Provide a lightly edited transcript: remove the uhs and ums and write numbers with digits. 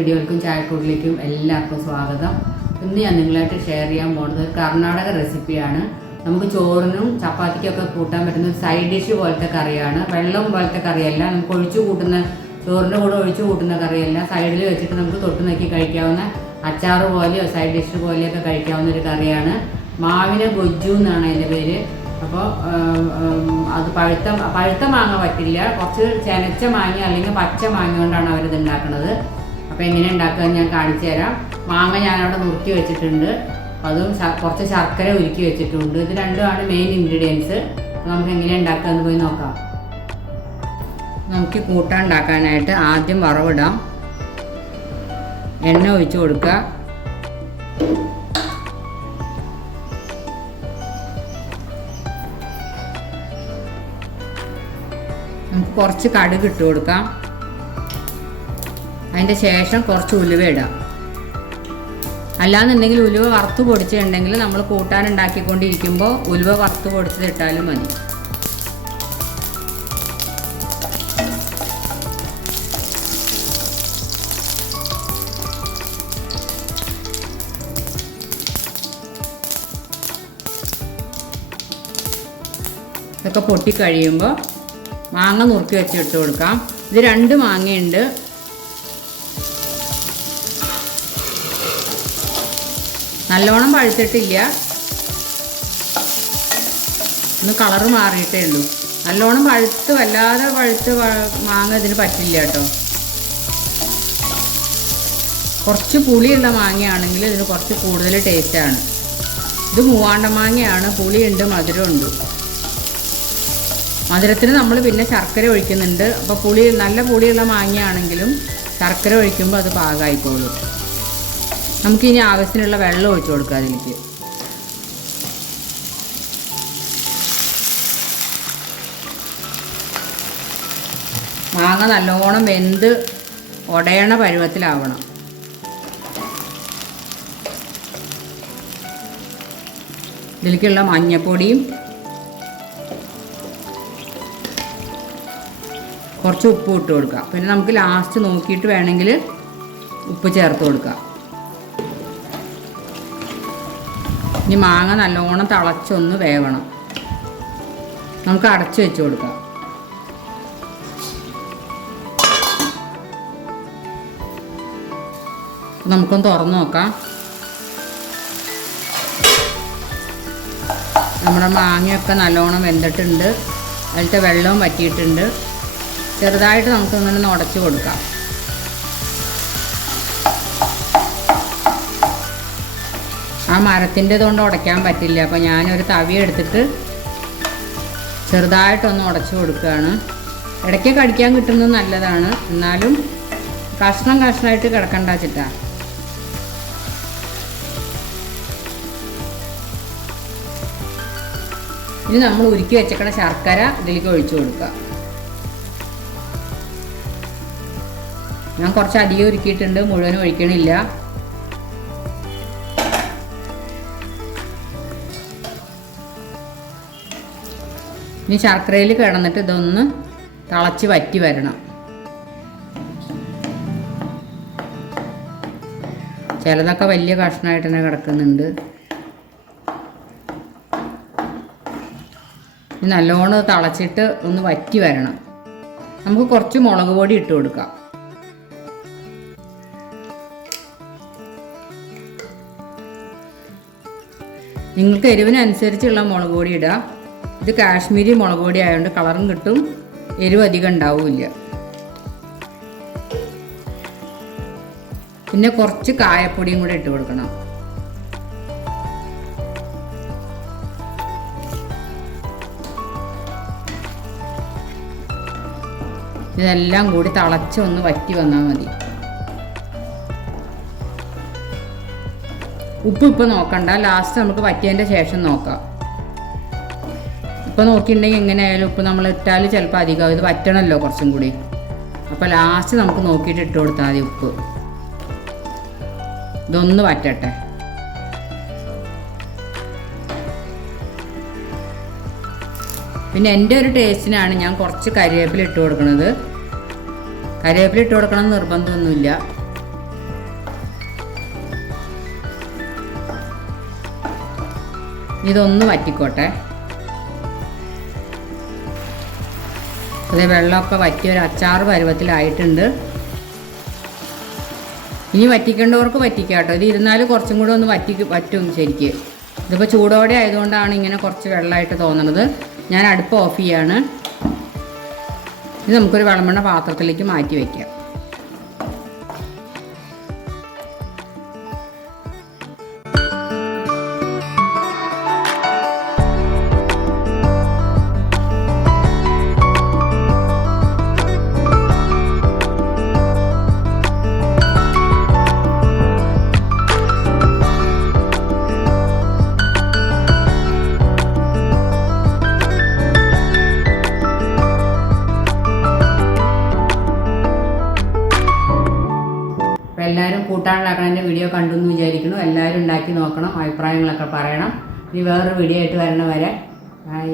വീഡിയോകൾക്കും ചായക്കൂട്ടിലേക്കും എല്ലാവർക്കും സ്വാഗതം. ഇന്ന് ഞാൻ നിങ്ങളായിട്ട് ഷെയർ ചെയ്യാൻ പോകുന്നത് ഒരു കർണാടക റെസിപ്പിയാണ്. നമുക്ക് ചോറിനും ചപ്പാത്തിക്കൊക്കെ കൂട്ടാൻ പറ്റുന്ന ഒരു സൈഡ് ഡിഷ് പോലത്തെ കറിയാണ്. വെള്ളം പോലത്തെ കറിയല്ല, നമുക്ക് ഒഴിച്ചു കൂട്ടുന്ന ചോറിൻ്റെ കൂടെ ഒഴിച്ചു കൂട്ടുന്ന കറിയല്ല. സൈഡിൽ വെച്ചിട്ട് നമുക്ക് തൊട്ട് നോക്കി കഴിക്കാവുന്ന അച്ചാറ് പോലെയോ സൈഡ് ഡിഷ് പോലെയൊക്കെ കഴിക്കാവുന്ന ഒരു കറിയാണ്. മാവിന ഗൊജ്ജു എന്നാണ് അതിൻ്റെ പേര്. അപ്പോൾ അത് പഴുത്ത മാങ്ങ പറ്റില്ല, കുറച്ച് ചെനച്ച മാങ്ങ അല്ലെങ്കിൽ പച്ച മാങ്ങ കൊണ്ടാണ് അവരിത് ഉണ്ടാക്കുന്നത്. അപ്പോൾ എങ്ങനെ ഉണ്ടാക്കുക ഞാൻ കാണിച്ചു തരാം. മാങ്ങ ഞാനവിടെ നുറുക്കി വെച്ചിട്ടുണ്ട്, അതും കുറച്ച് ശർക്കര ഉരുക്കി വെച്ചിട്ടുണ്ട്. ഇത് രണ്ടുമാണ് മെയിൻ ഇൻഗ്രീഡിയൻസ്. നമുക്ക് എങ്ങനെ ഉണ്ടാക്കുക എന്ന് പോയി നോക്കാം. നമുക്ക് കൂട്ടാൻ ഉണ്ടാക്കാനായിട്ട് ആദ്യം വറവിടാം. എണ്ണ ഒഴിച്ച് കൊടുക്കുക. നമുക്ക് കുറച്ച് കടുക് ഇട്ട് കൊടുക്കാം. അതിൻ്റെ ശേഷം കുറച്ച് ഉലുവ ഇടാം. അല്ലാന്നുണ്ടെങ്കിൽ ഉലുവ വറുത്ത് പൊടിച്ചിട്ടുണ്ടെങ്കിൽ നമ്മൾ കൂട്ടാൻ ഉണ്ടാക്കിക്കൊണ്ടിരിക്കുമ്പോൾ ഉലുവ വറുത്ത് പൊടിച്ചതിട്ടാലും മതി. ഇതൊക്കെ പൊട്ടിക്കഴിയുമ്പോൾ മാങ്ങ നുറുക്കി വെച്ച് ഇട്ട് കൊടുക്കാം. ഇത് 2 മാങ്ങയുണ്ട്. നല്ലോണം പഴുത്തിട്ടില്ല, ഒന്ന് കളറ് മാറിയിട്ടേ ഉള്ളൂ. നല്ലോണം വല്ലാതെ പഴുത്ത് മാങ്ങ ഇതിന് പറ്റില്ല കേട്ടോ. കുറച്ച് പുളിയുള്ള മാങ്ങയാണെങ്കിൽ ഇതിന് കുറച്ച് കൂടുതൽ ടേസ്റ്റാണ്. ഇത് മൂവാണ്ട മാങ്ങയാണ്, പുളിയുണ്ട്, മധുരമുണ്ട്. മധുരത്തിന് നമ്മൾ പിന്നെ ശർക്കര ഒഴിക്കുന്നുണ്ട്. അപ്പോൾ നല്ല പുളിയുള്ള മാങ്ങയാണെങ്കിലും ശർക്കര ഒഴിക്കുമ്പോൾ അത് പാകമായിക്കോളും. നമുക്കിനി ആവശ്യത്തിനുള്ള വെള്ളം ഒഴിച്ചു കൊടുക്കുക അതിലേക്ക്. മാങ്ങ നല്ലോണം വെന്ത് ഉടയണ പരുവത്തിലാവണം. ഇതിലേക്കുള്ള മഞ്ഞൾപ്പൊടിയും കുറച്ച് ഉപ്പ് ഇട്ട് കൊടുക്കുക. പിന്നെ നമുക്ക് ലാസ്റ്റ് നോക്കിയിട്ട് വേണമെങ്കിൽ ഉപ്പ് ചേർത്ത് കൊടുക്കുക. ഇനി മാങ്ങ നല്ലോണം തിളച്ചൊന്ന് വേവണം. നമുക്ക് അടച്ച് വെച്ച് കൊടുക്കാം. നമുക്കൊന്ന് തുറന്ന് നോക്കാം. നമ്മുടെ മാങ്ങയൊക്കെ നല്ലോണം വെന്തിട്ടുണ്ട്, അതിലത്തെ വെള്ളവും വറ്റിയിട്ടുണ്ട്. ചെറുതായിട്ട് നമുക്കൊന്നിങ്ങനെ ഉടച്ച് കൊടുക്കാം. ആ മരത്തിൻ്റെ കൊണ്ട് ഉടയ്ക്കാൻ പറ്റില്ല, അപ്പോൾ ഞാനൊരു തവി എടുത്തിട്ട് ചെറുതായിട്ടൊന്ന് ഉടച്ച് കൊടുക്കുകയാണ്. ഇടയ്ക്ക് കടിക്കാൻ കിട്ടുന്നത് നല്ലതാണ്, എന്നാലും കഷ്ണമായിട്ട് കിടക്കണ്ട വെച്ചിട്ടാ. ഇനി നമ്മൾ ഉരുക്കി വെച്ചേക്കണ ശർക്കര ഇതിലേക്ക് ഒഴിച്ചു കൊടുക്കുക. ഞാൻ കുറച്ച് അധികം ഉരുക്കിയിട്ടുണ്ട്, മുഴുവനും ഒഴിക്കണില്ല. ഇനി ശർക്കരയിൽ കിടന്നിട്ട് ഇതൊന്ന് തിളച്ച് വറ്റി വരണം. ചിലതൊക്കെ വലിയ കഷ്ണമായിട്ട് തന്നെ കിടക്കുന്നുണ്ട്. ഇനി നല്ലോണം തിളച്ചിട്ട് ഒന്ന് വറ്റി വരണം. നമുക്ക് കുറച്ച് മുളക് പൊടി ഇട്ട് കൊടുക്കാം. നിങ്ങൾക്ക് എരിവിനനുസരിച്ചുള്ള മുളക് പൊടി ഇടാം. ഇത് കാശ്മീരി മുളക് പൊടി ആയതുകൊണ്ട് കളറും കിട്ടും, എരിവ് അധികം ഉണ്ടാവില്ല. പിന്നെ കുറച്ച് കായപ്പൊടിയും കൂടെ ഇട്ട് കൊടുക്കണം. ഇതെല്ലാം കൂടി തിളച്ച് ഒന്ന് വറ്റി വന്നാൽ മതി. ഉപ്പ് ഇപ്പം നോക്കണ്ട, ലാസ്റ്റ് നമുക്ക് വറ്റിയതിൻ്റെ ശേഷം നോക്കാം. ഇപ്പം നോക്കിയിട്ടുണ്ടെങ്കിൽ എങ്ങനെയായാലും ഉപ്പ് നമ്മൾ ഇട്ടാൽ ചിലപ്പോൾ അധികം ഇത് വറ്റണമല്ലോ കുറച്ചും കൂടി. അപ്പോൾ ലാസ്റ്റ് നമുക്ക് നോക്കിയിട്ട് ഇട്ട് കൊടുത്താൽ മതി ഉപ്പ്. ഇതൊന്ന് വറ്റട്ടെ. പിന്നെ എൻ്റെ ഒരു ടേസ്റ്റിനാണ് ഞാൻ കുറച്ച് കരിവേപ്പില ഇട്ട് കൊടുക്കുന്നത്. കരിവേപ്പില ഇട്ട് കൊടുക്കണം എന്ന് നിർബന്ധമൊന്നുമില്ല. ഇതൊന്ന് വറ്റിക്കോട്ടെ. അതേ വെള്ളമൊക്കെ വറ്റി ഒരു അച്ചാർ പരുവത്തിലായിട്ടുണ്ട്. ഇനി വറ്റിക്കേണ്ടവർക്ക് വറ്റിക്കാം കേട്ടോ. ഇത് ഇരുന്നാലും കുറച്ചും കൂടെ ഒന്ന് വറ്റും ശരിക്ക്. ഇതിപ്പോൾ ചൂടോടെ ആയതുകൊണ്ടാണ് ഇങ്ങനെ കുറച്ച് വെള്ളമായിട്ട് തോന്നുന്നത്. ഞാൻ അടുപ്പ് ഓഫ് ചെയ്യാണ്. ഇത് നമുക്കൊരു വിളമ്പണ പാത്രത്തിലേക്ക് മാറ്റി വയ്ക്കാം. എല്ലാവരും കൂട്ടാനുണ്ടാക്കണതിൻ്റെ വീഡിയോ കണ്ടു എന്ന് വിചാരിക്കുന്നു. എല്ലാവരും ഉണ്ടാക്കി നോക്കണം, അഭിപ്രായങ്ങളൊക്കെ പറയണം. ഇനി വേറൊരു വീഡിയോ ആയിട്ട് വരണ വരെ ബൈ.